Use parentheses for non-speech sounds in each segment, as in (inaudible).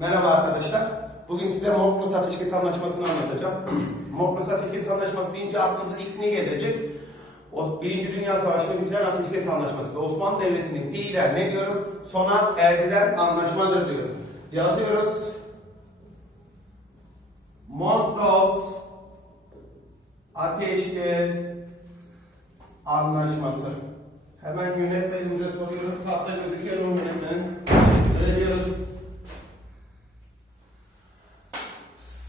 Merhaba arkadaşlar. Bugün size Mokros Ateşkes Anlaşması'nı anlatacağım. (clears throat) Mokros Ateşkes Anlaşması deyince aklınıza ilk ne gelecek? O Birinci Dünya Savaşı'nı bitiren Ateşkes Anlaşması ve Osmanlı Devleti'nin fiilen ne diyorum? Sona erdiren anlaşmadır diyorum. Yazıyoruz. Montrose Ateşkes Anlaşması. Hemen yönetmenimize soruyoruz. Tahta gözüküyor mu yönetmenin? Öyle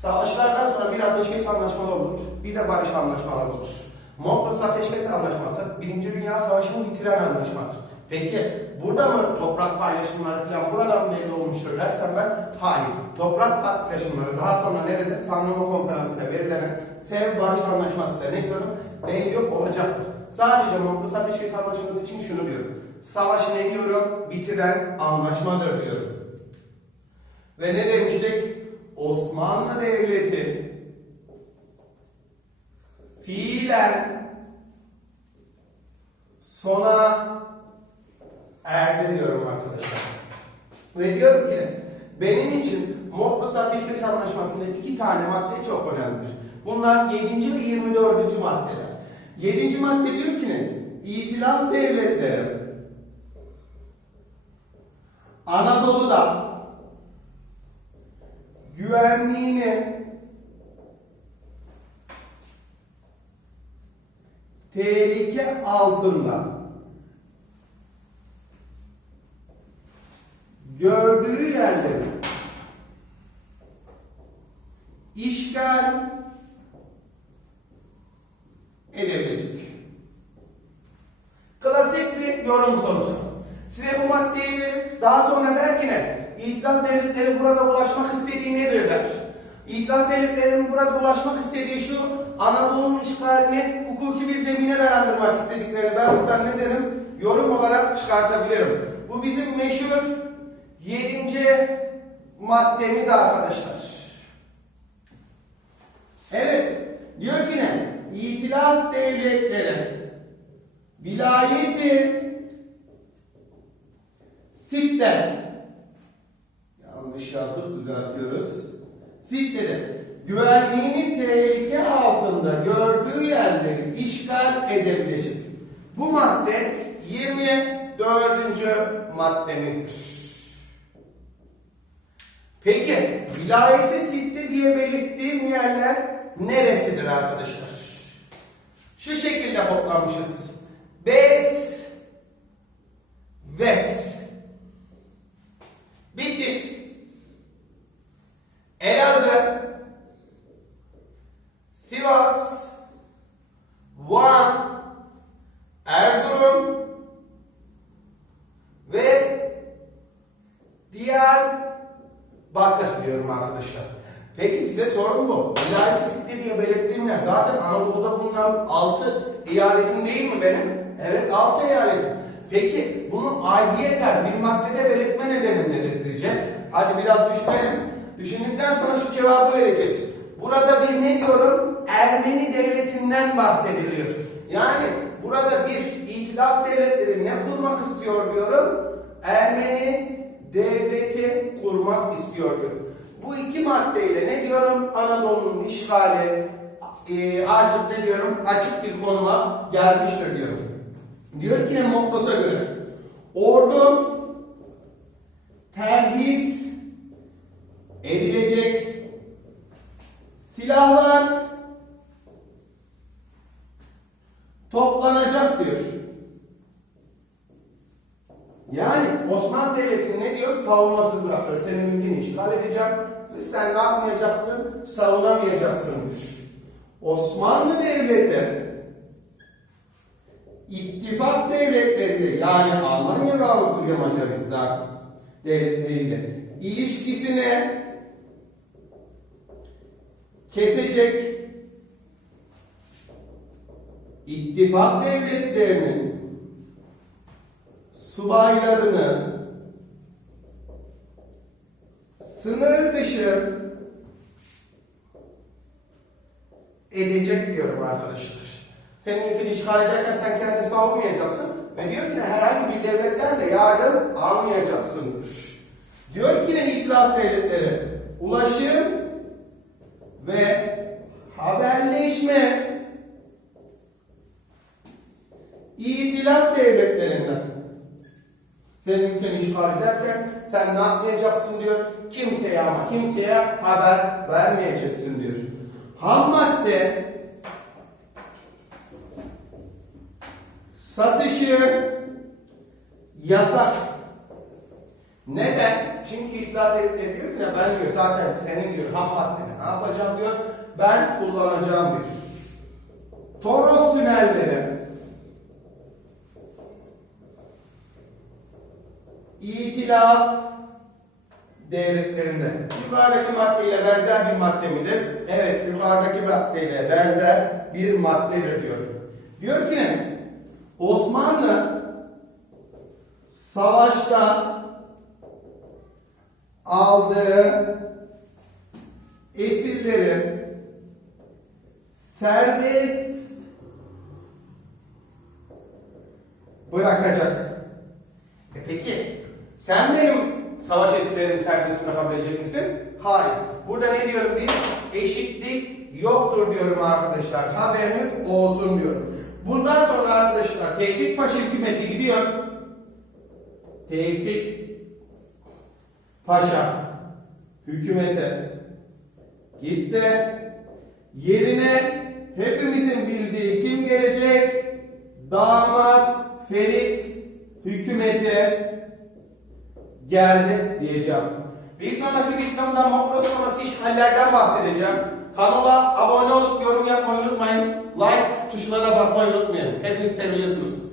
Savaşlardan sonra bir ateşkes anlaşmaları olur, bir de barış anlaşmaları olur. Mondros Ateşkes Anlaşması, Birinci Dünya Savaşı'nı bitiren anlaşmadır. Peki, burada mı toprak paylaşımları falan buradan belli olmuştur dersen ben, hayır. Toprak paylaşımları daha sonra nerede? Sanremo Konferansı'nda verilen Sev Barış Anlaşması ne diyorum? Belli olacaktır. Sadece Mondros Ateşkes Anlaşması için şunu diyorum. Savaşı ne diyorum? Bitiren anlaşmadır diyorum. Ve ne demiştik? Osmanlı Devleti fiilen sona erdi diyorum arkadaşlar. Ve diyorum ki benim için Mokros Ateşkes Anlaşması'nda iki tane madde çok önemlidir. Bunlar 7. ve 24. maddeler. 7. madde diyor ki ne? İtilaf devletleri Anadolu'da güvenliğini tehlike altında gördüğü yerleri işgal edebilecek. Klasik bir yorum sorusu. Size bu maddeyi verir, daha sonra der ki ne? İtilaf devletleri burada ulaşmak istediği nedir der. İtilaf devletlerinin burada ulaşmak istediği şu, Anadolu'nun işgalini hukuki bir zemine dayandırmak istediklerini ben buradan ne derim? Yorum olarak çıkartabilirim. Bu bizim meşhur yedinci maddemiz arkadaşlar. Evet, diyor ki ne? İtilaf devletleri vilayeti sitten yanlış yazdık düzeltiyoruz. Sitte'de güvenliğini tehlike altında gördüğü yerleri işgal edebilecek. Bu madde 24. maddemizdir. Peki vilayeti sitte diye belirttiğim yerler neresidir arkadaşlar? Şu şekilde toplamışız. Bes, vet, Elazığ, Sivas, Van, Erzurum ve diğer Bakır diyorum arkadaşlar. Peki size sorum bu. Vilayet isimli diye belirttiğim yer zaten Anadolu'da bulunan 6 eyaletim değil mi benim? Evet 6 eyaletim. Peki bunu ayrıyeten bir maddede belirtme nedenim nedir sizce? Hadi biraz düşünelim. Düşündükten sonra şu cevabı vereceğiz. Burada bir ne diyorum? Ermeni devletinden bahsediliyor. Yani burada bir itilaf devletleri ne kurmak istiyor diyorum? Ermeni devleti kurmak istiyor diyorum. Bu iki maddeyle ne diyorum? Anadolu'nun işgali e, artık ne diyorum? Açık bir konuma gelmiştir diyorum. Diyor ki Moklos'a göre ordu terhis edilecek silahlar toplanacak diyor. Yani Osmanlı Devleti ne diyor? Savunmasız bırakır. Senin ülkeni işgal edecek sen ne yapmayacaksın? Savunamayacaksın diyor. Osmanlı Devleti İttifak devletleri yani Almanya ve Avusturya Macaristan devletleriyle ilişkisine kesecek ittifak devletlerinin subaylarını sınır dışı edecek diyorum arkadaşlar. Senin ülkeni işgal ederken sen kendini savunmayacaksın. Ve diyor ki ne, herhangi bir devletten de yardım almayacaksındır. Diyor ki ne itilaf devletleri? Ulaşım ve haberleşme İtilaf devletlerinden. Senin ülkeni işgal ederken sen ne yapmayacaksın diyor. Kimseye ama kimseye haber vermeyeceksin diyor. Ham madde satışı yasak. Neden? Çünkü itilaf devletleri diyor ki ben diyor zaten senin diyor ham maddeni ne yapacağım diyor. Ben kullanacağım diyor. Toros tünelleri İtilaf devletlerinde. Yukarıdaki maddeyle benzer bir madde midir? Evet, yukarıdaki maddeyle benzer bir maddedir diyor. Diyor ki? Osmanlı savaşta aldığı esirleri serbest bırakacak. E peki sen benim savaş esirlerimi serbest bırakabilecek misin? Hayır. Burada ne diyorum bir eşitlik yoktur diyorum arkadaşlar. Haberiniz olsun diyorum. Bundan sonra arkadaşlar Tevfik Paşa hükümeti gidiyor. Tevfik Paşa hükümete gitti. Yerine hepimizin bildiği kim gelecek? Damat Ferit hükümete geldi diyeceğim. Bir sonraki videomda mokro sonrası işgallerden bahsedeceğim. Kanala abone olup yorum yapmayı unutmayın. Like tuşuna basmayı unutmayın. Hepinizi seviyorsunuz.